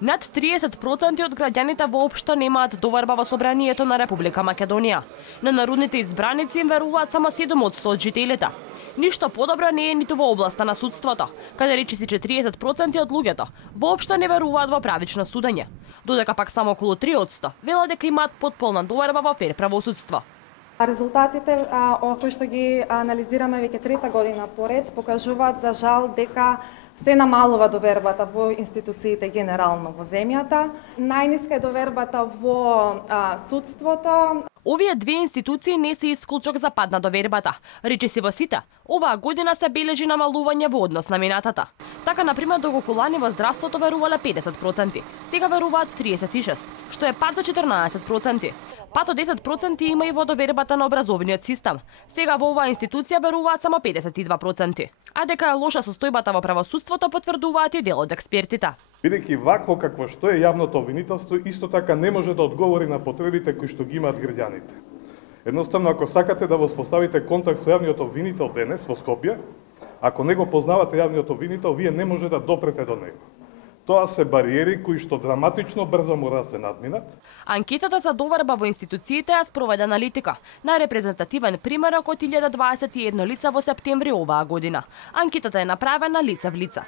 Над 30% од граѓаните воопшто немаат доверба во Собранието на Република Македонија. На народните избраници им веруваат само 7% од жителите. Ништо подобро не е ниту во областа на судството, каде речиси 40% од луѓето воопшто не веруваат во правично судење, додека пак само околу 3% велат дека имаат потполна доверба во фер правосудство. Резултатите кои што ги анализираме веќе трета година поред покажуваат за жал дека се намалува довербата во институциите генерално во земјата. Најниска е довербата во судството. Овие две институции не се исклучок за пад на довербата. Речиси во сите, оваа година се бележи намалување во однос на минатата. Така, например, доколку во здравството верувале 50%, сега веруваат 36%, што е пад за 14%. Пат од 10% има и во довербата на образовниот систем. Сега во оваа институција веруваат само 52%. А дека е лоша состојбата во правосудството потврдуваат и дел од експертите. Бидејќи вакво какво што е јавното обвинителство, исто така не може да одговори на потребите кои што ги имаат граѓаните. Едноставно, ако сакате да воспоставите контакт со јавниот обвинител денес во Скопје, ако не го познавате јавниот обвинител, вие не може да допрете до него. Тоа се бариери кои што драматично брзо мора да се надминат. Анкетата за доверба во институциите ја спроведе аналитика на репрезентативен примерок од 1021 лица во септември оваа година. Анкетата е направена лице в лице.